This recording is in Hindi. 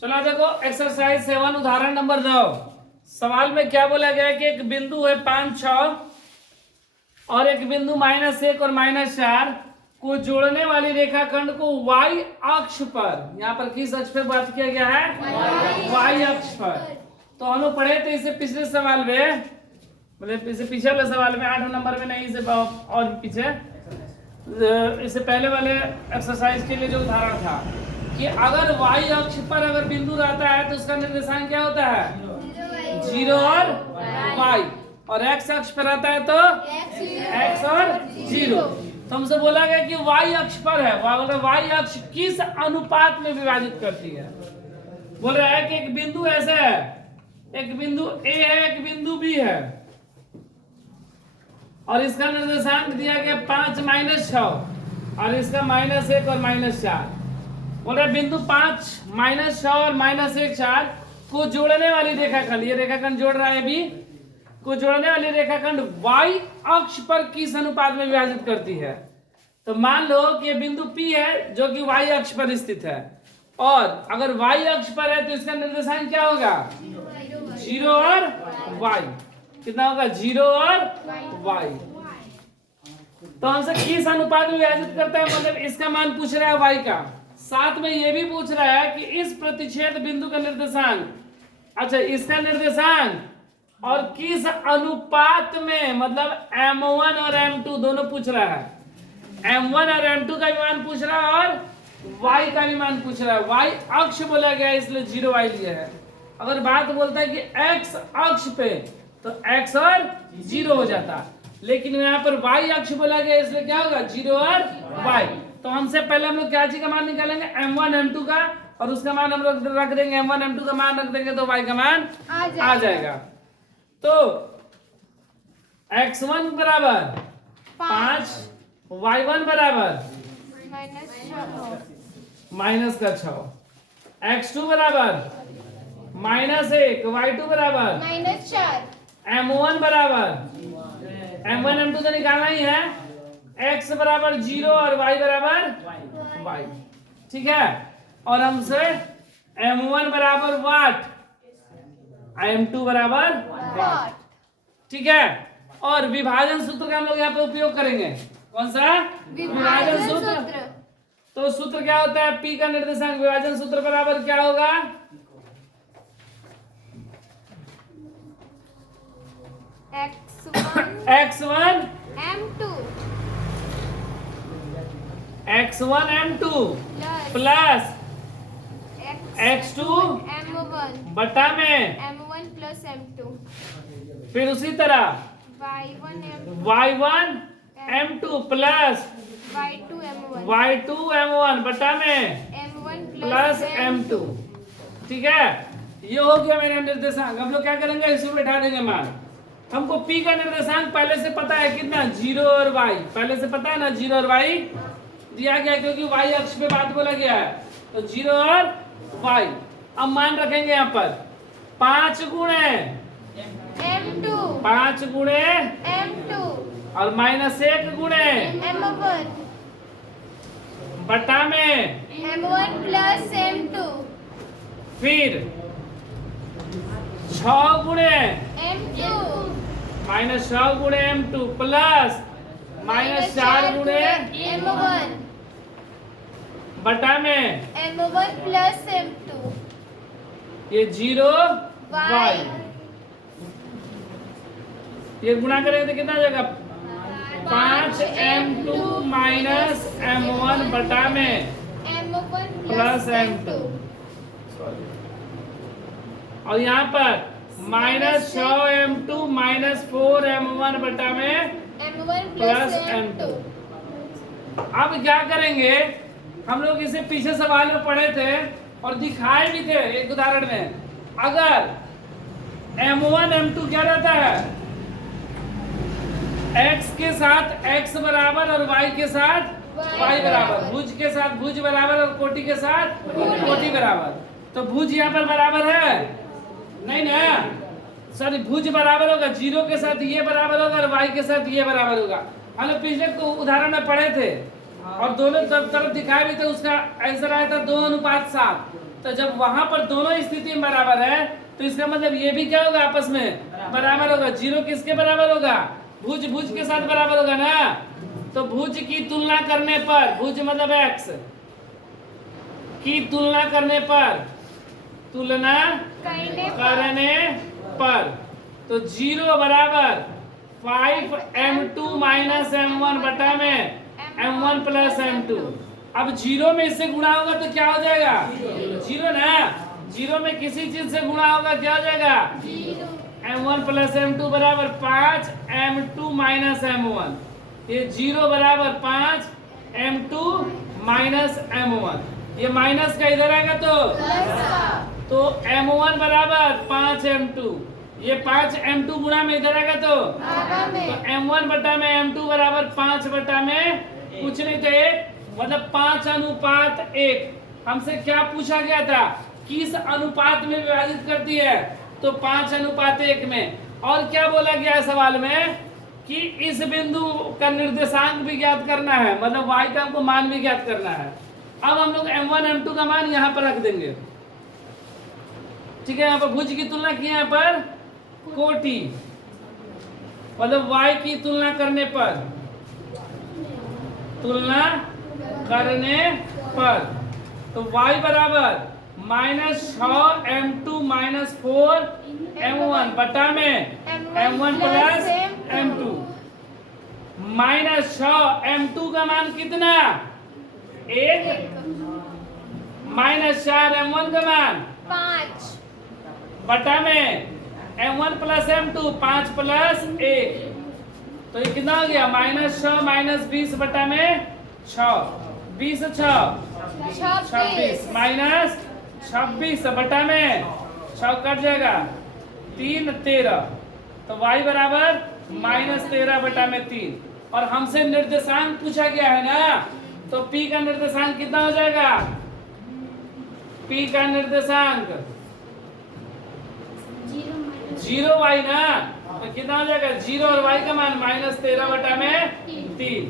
चलो देखो एक्सरसाइज 7 उदाहरण नंबर 9। सवाल में क्या बोला गया है कि एक बिंदु है 5, 6 और एक बिंदु -1 और -4 को जोड़ने वाली रेखाखंड को y अक्ष पर, यहाँ पर किस अक्ष पर बात किया गया है? y अक्ष पर। तो हम लोग पढ़े थे इसे पिछले सवाल में, मतलब इसे पीछे वाले सवाल में 8 नंबर में नहीं, इसे और पीछे इससे पहले वाले एक्सरसाइज के लिए जो उदाहरण था कि अगर y अक्ष पर अगर बिंदु रहता है तो उसका निर्देशांक क्या होता है? 0 और y, और x अक्ष पर रहता है तो x और 0। तो हमसे बोला गया कि y अक्ष पर है, मतलब y अक्ष किस अनुपात में विभाजित करती है। बोल रहा है कि एक बिंदु ऐसे है, एक बिंदु A है, एक बिंदु B है और इसका निर्देशांक दिया गया 5 - 6 और इसका -1 और -4। बोल रहे बिंदु 5 -6 और -1, 4 को जोड़ने वाली रेखाखंड, ये रेखाखंड जोड़ रहा है भी, को जोड़ने वाली रेखाखंड y अक्ष पर किस अनुपात में विभाजित करती है। तो मान लो कि बिंदु P है जो कि y अक्ष पर स्थित है, और अगर y अक्ष पर है तो इसका निर्देशांक क्या होगा? 0 और y। कितना होगा? 0 और y। तो हमसे किस अनुपात में विभाजित करता है, मतलब इसका मान पूछ रहा है y का। साथ में ये भी पूछ रहा है कि इस प्रतिच्छेद बिंदु का निर्देशांक, अच्छा इसका निर्देशांक और किस अनुपात में, मतलब m1 और m2 दोनों पूछ रहा है। m1 और m2 का भी मान पूछ रहा है और y का भी मान पूछ रहा है। y अक्ष बोला गया है इसलिए 0 y लिया है। अगर बात बोलता है कि x अक्ष पे तो x और 0 हो जाता, लेकिन यहाँ पर y अक्ष बोला गया इसलिए क्या होगा? 0 और y। तो हमसे पहले हम लोग क्या चीज का मान निकालेंगे? m1 m2 का, और उसका मान हम लोग रख देंगे, m1 m2 का मान रख देंगे तो y का मान आ जाएगा। तो x1 बराबर 5, y1 बराबर -6, x2 बराबर -1, y2 बराबर -4, m1 बराबर, m1 m2 तो निकालना ही है, x बराबर 0 और y बराबर y। ठीक है, और हमसे m1 बराबर वाट, m2 बराबर वाट। ठीक है, और विभाजन सूत्र का हम लोग यहाँ पे उपयोग करेंगे। कौन सा? विभाजन सूत्र। तो सूत्र क्या होता है? P का निर्देशांक विभाजन सूत्र बराबर क्या होगा? x1 m2 प्लस x2 बटा में m1 प्लस m2, फिर उसी तरह y1 m2 plus y2 m1 बटा में m1 प्लस m2। ठीक है, ये हो गया मेरा निर्देशांक। हम लोग क्या करेंगे? इसमें बैठा देंगे मान। हमको P का निर्देशांक पहले से पता है कितना? 0 और y पहले से पता है ना, 0 और y दिया गया क्योंकि y अक्ष पे बात बोला गया है, तो 0 और y। अब मान रखेंगे यहाँ पर 5 गुणे m2 और -1 गुणे m1 बटा में m1 प्लस m2 फिर 6 गुणे m2 -6 गुणे m2 प्लस -4 गुणे m1 बटा में m1 प्लस m2 ये 0 y। ये गुणा करेंगे तो कितना आ जाएगा? 5 m2 माइनस m1 बटा में m1 प्लस m2, और यहाँ पर -6 m2 माइनस 4 m1 बटा में m1 प्लस m2। अब क्या करेंगे? हम लोग इसे पीछे सवाल में पढ़े थे और दिखाए भी थे एक उदाहरण में। अगर m1 m2 क्या रहता है? x के साथ x बराबर और y के साथ y बराबर, भुज के साथ भुज बराबर और कोटि के साथ कोटि बराबर। तो भुज यहाँ पर बराबर है नहीं ना, सॉरी भुज बराबर होगा, 0 के साथ ये बराबर होगा और y के साथ ये बराबर होगा। हम लोग पिछले को उदाहरण में पढ़े थे और दोनों तरफ दिखाए भी थे। उसका आंसर आया था 2:7। तो जब वहां पर दोनों स्थिति में बराबर है तो इसका मतलब ये भी क्या होगा, आपस में बराबर होगा। जीरो किसके बराबर होगा, भुज भुज के साथ बराबर होगा ना। तो भुज की तुलना करने पर, भुज मतलब एक्स की तुलना करने पर, तुलना करने पर, तो जीरो बराबर 5m2 माइनस m1 बटा में m1 प्लस m2। अब जीरो में इससे गुणा होगा तो क्या हो जाएगा, जीरो ना। जीरो में किसी चीज से गुणा होगा क्या हो जाएगा, m1 प्लस m2 बराबर 5m2 माइनस m1। ये जीरो बराबर 5m2 माइनस m1। ये माइनस का इधर आएगा तो m1 बराबर 5m2। ये 5m2 गुणा में इधर आएगा तो m1 बटा में m2 बराबर 5 बटा में कुछ नहीं थे, मतलब 5:1। हमसे क्या पूछा गया था, किस अनुपात में विभाजित करती है, तो 5:1 में। और क्या बोला गया है सवाल में कि इस बिंदु का निर्देशांक भी ज्ञात करना है, मतलब y का हमको मान भी ज्ञात करना है। अब हम लोग m1 m2 का मान यहाँ पर रख देंगे, ठीक है। यहाँ पर भुज की तुलना की, यहाँ पर कोटि, मतलब y की तुलना करने पर, तुलना करने पर, तो y बराबर -6m2 माइनस 4m1 बटा में m1 प्लस m2 -6m2 का मान कितना, 1 -4m1 का मान 5 बटा में m1 प्लस m2 5 प्लस 1, तो ये कितना हो गया, -6 माइनस 20 बटा में 6, 20 6 26 माइनस 26 बटा में 6 कट जाएगा, 3 13, तो y बराबर -13 बटा में 3। और हमसे निर्देशांक पूछा गया है ना, तो p का निर्देशांक कितना हो जाएगा, p का निर्देशांक 0y ना, तो कितना हो जाएगा, 0 और y का मान -13 बटा में 3।